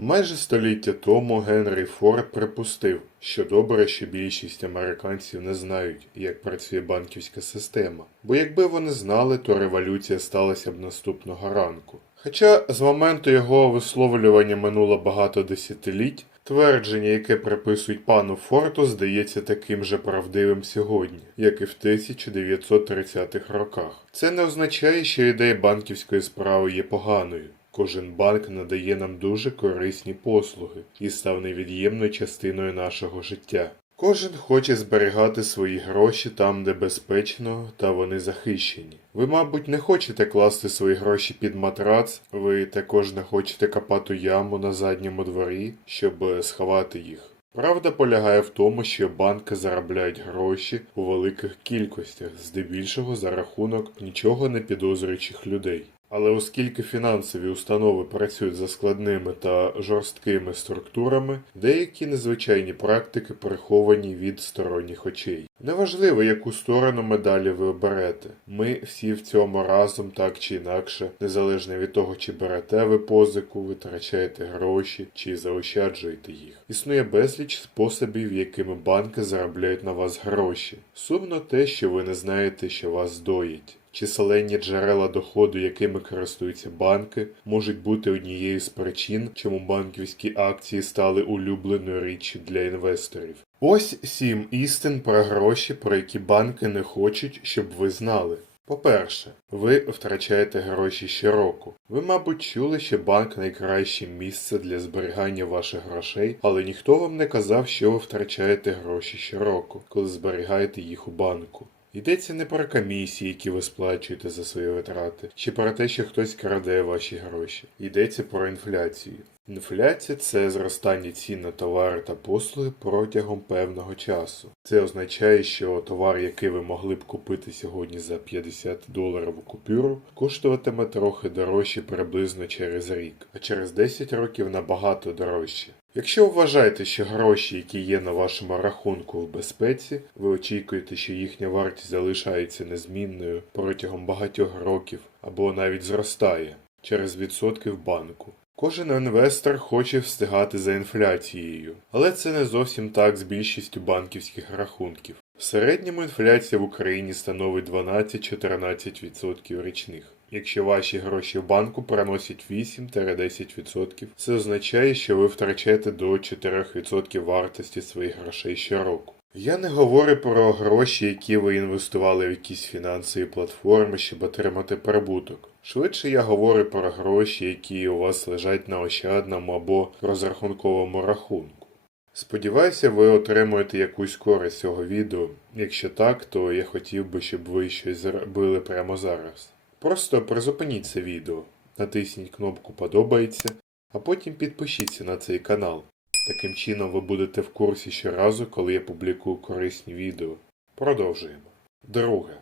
Майже століття тому Генрі Форд припустив, що добре, що більшість американців не знають, як працює банківська система, бо якби вони знали, то революція сталася б наступного ранку. Хоча з моменту його висловлювання минуло багато десятиліть, твердження, яке приписують пану Форту, здається таким же правдивим сьогодні, як і в 1930-х роках. Це не означає, що ідея банківської справи є поганою. Кожен банк надає нам дуже корисні послуги і став невід'ємною частиною нашого життя. Кожен хоче зберігати свої гроші там, де безпечно та вони захищені. Ви, мабуть, не хочете класти свої гроші під матрац, ви також не хочете копати яму на задньому дворі, щоб сховати їх. Правда полягає в тому, що банки заробляють гроші у великих кількостях, здебільшого за рахунок нічого не підозрюючих людей. Але оскільки фінансові установи працюють за складними та жорсткими структурами, деякі незвичайні практики приховані від сторонніх очей. Неважливо, яку сторону медалі ви оберете. Ми всі в цьому разом так чи інакше, незалежно від того, чи берете ви позику, витрачаєте гроші, чи заощаджуєте їх. Існує безліч способів, якими банки заробляють на вас гроші. Сумно те, що ви не знаєте, що вас доїть. Численні джерела доходу, якими користуються банки, можуть бути однією з причин, чому банківські акції стали улюбленою річчю для інвесторів. Ось сім істин про гроші, про які банки не хочуть, щоб ви знали. По-перше, ви втрачаєте гроші щороку. Ви, мабуть, чули, що банк найкраще місце для зберігання ваших грошей, але ніхто вам не казав, що ви втрачаєте гроші щороку, коли зберігаєте їх у банку. Йдеться не про комісії, які ви сплачуєте за свої витрати, чи про те, що хтось краде ваші гроші. Йдеться про інфляцію. Інфляція це зростання цін на товари та послуги протягом певного часу. Це означає, що товар, який ви могли б купити сьогодні за 50 доларів купюру, коштуватиме трохи дорожче приблизно через рік, а через 10 років набагато дорожче. Якщо вважаєте, що гроші, які є на вашому рахунку в безпеці, ви очікуєте, що їхня вартість залишається незмінною протягом багатьох років або навіть зростає через відсотки в банку. Кожен інвестор хоче встигати за інфляцією, але це не зовсім так з більшістю банківських рахунків. В середньому інфляція в Україні становить 12-14% річних. Якщо ваші гроші в банку переносять 8-10%, це означає, що ви втрачаєте до 4% вартості своїх грошей щороку. Я не говорю про гроші, які ви інвестували в якісь фінансові платформи, щоб отримати прибуток. Швидше я говорю про гроші, які у вас лежать на ощадному або розрахунковому рахунку. Сподіваюся, ви отримуєте якусь користь цього відео. Якщо так, то я хотів би, щоб ви щось зробили прямо зараз. Просто призупиніть це відео, натисніть кнопку Подобається, а потім підпишіться на цей канал. Таким чином ви будете в курсі щоразу, коли я публікую корисні відео. Продовжуємо. Друге.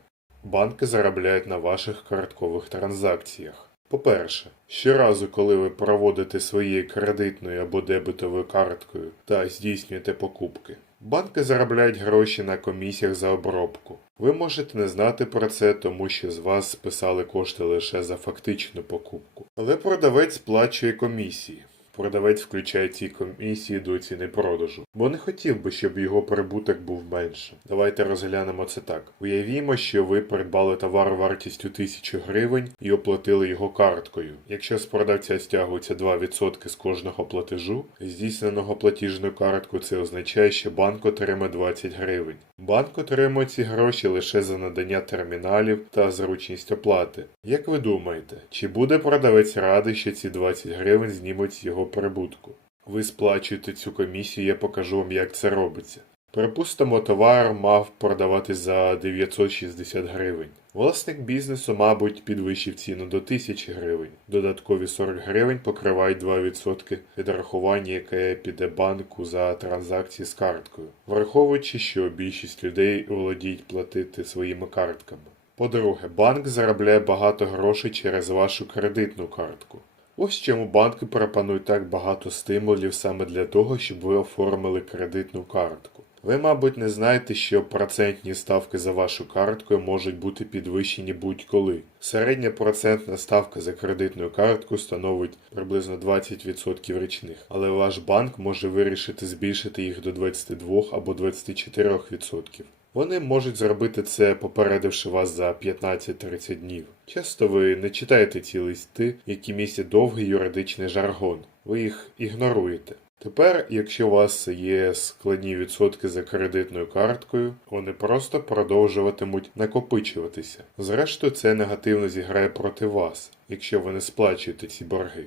Банки заробляють на ваших карткових транзакціях. По-перше, щоразу, коли ви проводите своєю кредитною або дебетовою карткою та здійснюєте покупки, банки заробляють гроші на комісіях за обробку. Ви можете не знати про це, тому що з вас списали кошти лише за фактичну покупку. Але продавець сплачує комісії. Продавець включає ці комісії до ціни продажу, бо не хотів би, щоб його прибуток був менше. Давайте розглянемо це так. Уявімо, що ви придбали товар вартістю 1000 гривень і оплатили його карткою. Якщо з продавця стягується 2% з кожного платежу, здійсненого платіжною карткою, це означає, що банк отримає 20 гривень. Банк отримує ці гроші лише за надання терміналів та зручність оплати. Як ви думаєте, чи буде продавець радий, що ці 20 гривень знімуть з його прибутку? Ви сплачуєте цю комісію, я покажу вам, як це робиться. Припустимо, товар мав продавати за 960 гривень. Власник бізнесу, мабуть, підвищив ціну до 1000 гривень. Додаткові 40 гривень покривають 2% відрахування, яке піде банку за транзакції з карткою, враховуючи, що більшість людей володіють платити своїми картками. По-друге, банк заробляє багато грошей через вашу кредитну картку. Ось чому банки пропонують так багато стимулів саме для того, щоб ви оформили кредитну картку. Ви, мабуть, не знаєте, що процентні ставки за вашу карткою можуть бути підвищені будь-коли. Середня процентна ставка за кредитною карткою становить приблизно 20% річних, але ваш банк може вирішити збільшити їх до 22 або 24%. Вони можуть зробити це, попередивши вас за 15-30 днів. Часто ви не читаєте ці листи, які містять довгий юридичний жаргон. Ви їх ігноруєте. Тепер, якщо у вас є складні відсотки за кредитною карткою, вони просто продовжуватимуть накопичуватися. Зрештою, це негативно зіграє проти вас, якщо ви не сплачуєте ці борги.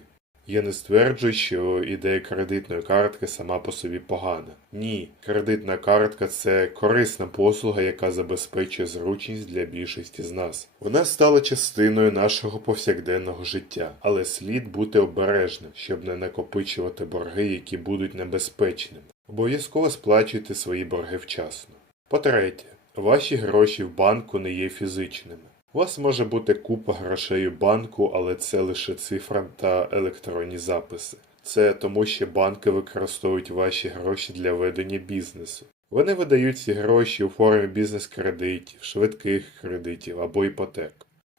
Я не стверджую, що ідея кредитної картки сама по собі погана. Ні, кредитна картка це корисна послуга, яка забезпечує зручність для більшості з нас. Вона стала частиною нашого повсякденного життя, але слід бути обережним, щоб не накопичувати борги, які будуть небезпечними. Обов'язково сплачуйте свої борги вчасно. По-третє, ваші гроші в банку не є фізичними. У вас може бути купа грошей у банку, але це лише цифра та електронні записи. Це тому, що банки використовують ваші гроші для ведення бізнесу. Вони видають ці гроші у формі бізнес-кредитів, швидких кредитів або іпотек.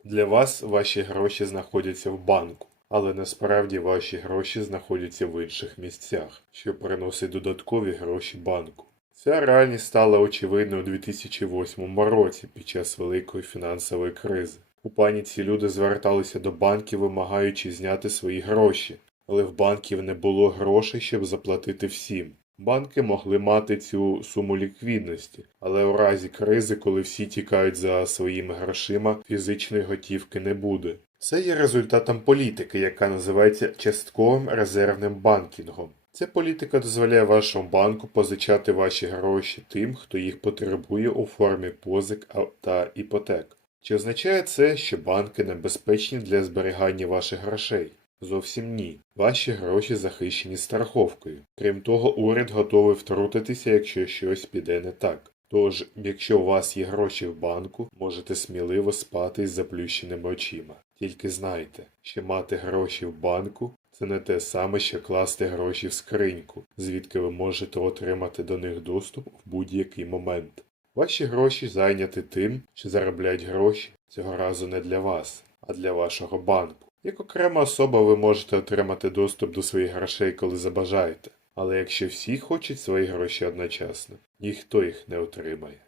Для вас ваші гроші знаходяться в банку, але насправді ваші гроші знаходяться в інших місцях, що приносить додаткові гроші банку. Ця реальність стала очевидною у 2008 році під час великої фінансової кризи. У паніці люди зверталися до банків, вимагаючи зняти свої гроші, але в банків не було грошей, щоб заплатити всім. Банки могли мати цю суму ліквідності, але у разі кризи, коли всі тікають за своїми грошима, фізичної готівки не буде. Це є результатом політики, яка називається частковим резервним банкінгом. Ця політика дозволяє вашому банку позичати ваші гроші тим, хто їх потребує у формі позик та іпотек. Чи означає це, що банки небезпечні для зберігання ваших грошей? Зовсім ні. Ваші гроші захищені страховкою. Крім того, уряд готовий втрутитися, якщо щось піде не так. Тож, якщо у вас є гроші в банку, можете сміливо спати із заплющеними очима. Тільки знайте, що мати гроші в банку це не те саме, що класти гроші в скриньку, звідки ви можете отримати до них доступ в будь-який момент. Ваші гроші зайняті тим, що заробляють гроші цього разу не для вас, а для вашого банку. Як окрема особа ви можете отримати доступ до своїх грошей, коли забажаєте. Але якщо всі хочуть свої гроші одночасно, ніхто їх не отримає.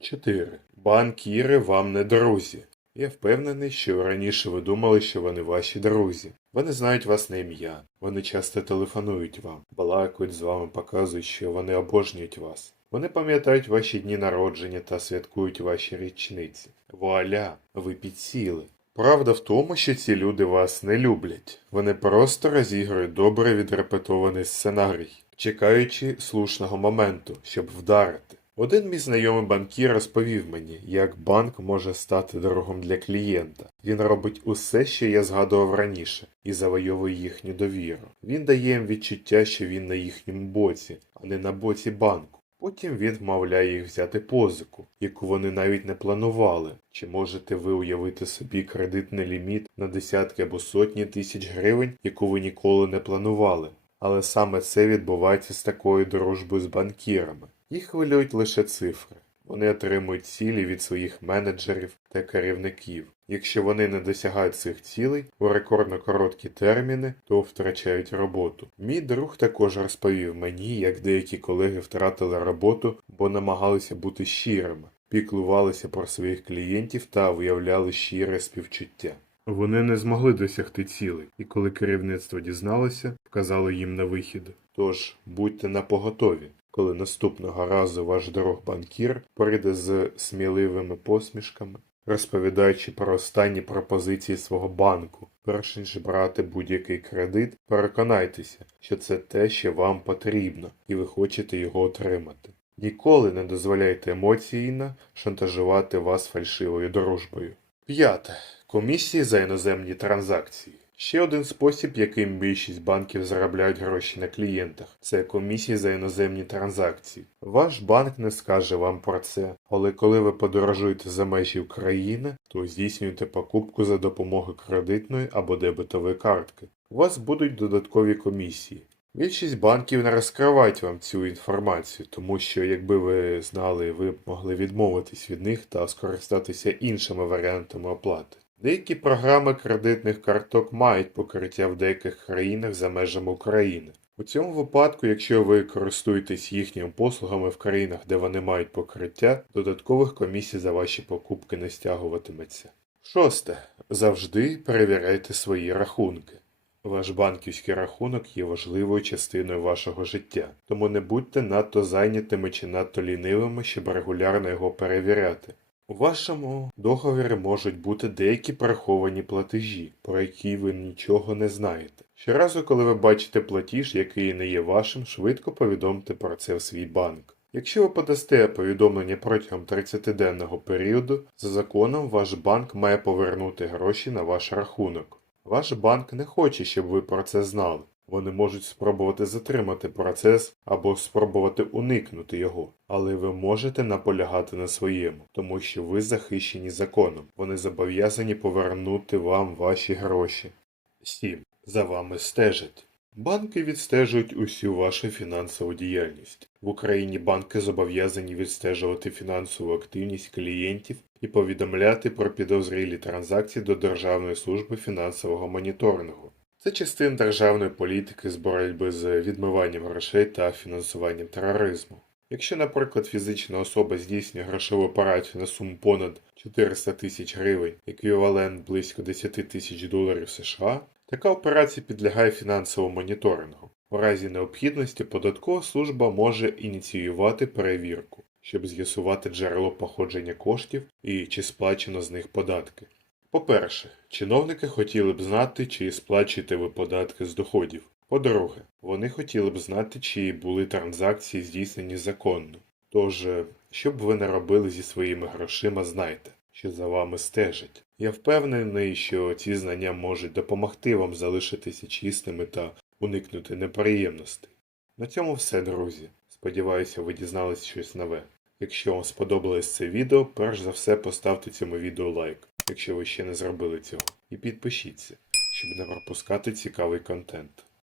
4. Банкіри вам не друзі. Я впевнений, що раніше ви думали, що вони ваші друзі. Вони знають вас на ім'я, вони часто телефонують вам, балакають з вами, показують, що вони обожнюють вас. Вони пам'ятають ваші дні народження та святкують ваші річниці. Вуаля, ви підсіли. Правда в тому, що ці люди вас не люблять. Вони просто розігрують добре відрепетований сценарій, чекаючи слушного моменту, щоб вдарити. Один мій знайомий банкір розповів мені, як банк може стати другом для клієнта. Він робить усе, що я згадував раніше, і завойовує їхню довіру. Він дає їм відчуття, що він на їхньому боці, а не на боці банку. Потім він вмовляє їх взяти позику, яку вони навіть не планували. Чи можете ви уявити собі кредитний ліміт на десятки або сотні тисяч гривень, яку ви ніколи не планували? Але саме це відбувається з такою дружбою з банкірами. Їх хвилюють лише цифри. Вони отримують цілі від своїх менеджерів та керівників. Якщо вони не досягають цих цілей у рекордно короткі терміни, то втрачають роботу. Мій друг також розповів мені, як деякі колеги втратили роботу, бо намагалися бути щирими, піклувалися про своїх клієнтів та виявляли щире співчуття. Вони не змогли досягти цілей, і коли керівництво дізналося, вказало їм на вихід. Тож будьте напоготові, коли наступного разу ваш друг банкір прийде з сміливими посмішками, розповідаючи про останні пропозиції свого банку. Перш ніж брати будь-який кредит, переконайтеся, що це те, що вам потрібно, і ви хочете його отримати. Ніколи не дозволяйте емоційно шантажувати вас фальшивою дружбою. П'яте. Комісії за іноземні транзакції. Ще один спосіб, яким більшість банків заробляють гроші на клієнтах, це комісії за іноземні транзакції. Ваш банк не скаже вам про це, але коли ви подорожуєте за межі України, то здійснюєте покупку за допомогою кредитної або дебетової картки. У вас будуть додаткові комісії. Більшість банків не розкривають вам цю інформацію, тому що якби ви знали, ви б могли відмовитись від них та скористатися іншими варіантами оплати. Деякі програми кредитних карток мають покриття в деяких країнах за межами України. У цьому випадку, якщо ви користуєтесь їхніми послугами в країнах, де вони мають покриття, додаткових комісій за ваші покупки не стягуватиметься. Шосте. Завжди перевіряйте свої рахунки. Ваш банківський рахунок є важливою частиною вашого життя, тому не будьте надто зайнятими чи надто лінивими, щоб регулярно його перевіряти. У вашому договорі можуть бути деякі приховані платежі, про які ви нічого не знаєте. Щоразу, коли ви бачите платіж, який не є вашим, швидко повідомте про це в свій банк. Якщо ви подасте повідомлення протягом 30-денного періоду, за законом ваш банк має повернути гроші на ваш рахунок. Ваш банк не хоче, щоб ви про це знали. Вони можуть спробувати затримати процес або спробувати уникнути його, але ви можете наполягати на своєму, тому що ви захищені законом. Вони зобов'язані повернути вам ваші гроші. 7. За вами стежать. Банки відстежують усю вашу фінансову діяльність. В Україні банки зобов'язані відстежувати фінансову активність клієнтів і повідомляти про підозрілі транзакції до Державної служби фінансового моніторингу. Це частина державної політики з боротьби з відмиванням грошей та фінансуванням тероризму. Якщо, наприклад, фізична особа здійснює грошову операцію на суму понад 400 тисяч гривень, еквівалент близько 10 тисяч доларів США, така операція підлягає фінансовому моніторингу. У разі необхідності податкова служба може ініціювати перевірку, щоб з'ясувати джерело походження коштів і чи сплачено з них податки. По-перше, чиновники хотіли б знати, чи сплачуєте ви податки з доходів. По-друге, вони хотіли б знати, чи були транзакції здійснені законно. Тож, е, що б ви не робили зі своїми грошима, знайте, що за вами стежать. Я впевнений, що ці знання можуть допомогти вам залишитися чистими та уникнути неприємностей. На цьому все, друзі. Сподіваюся, ви дізналися щось нове. Якщо вам сподобалось це відео, перш за все поставте цьому відео лайк, якщо ви ще не зробили цього, і підпишіться, щоб не пропускати цікавий контент.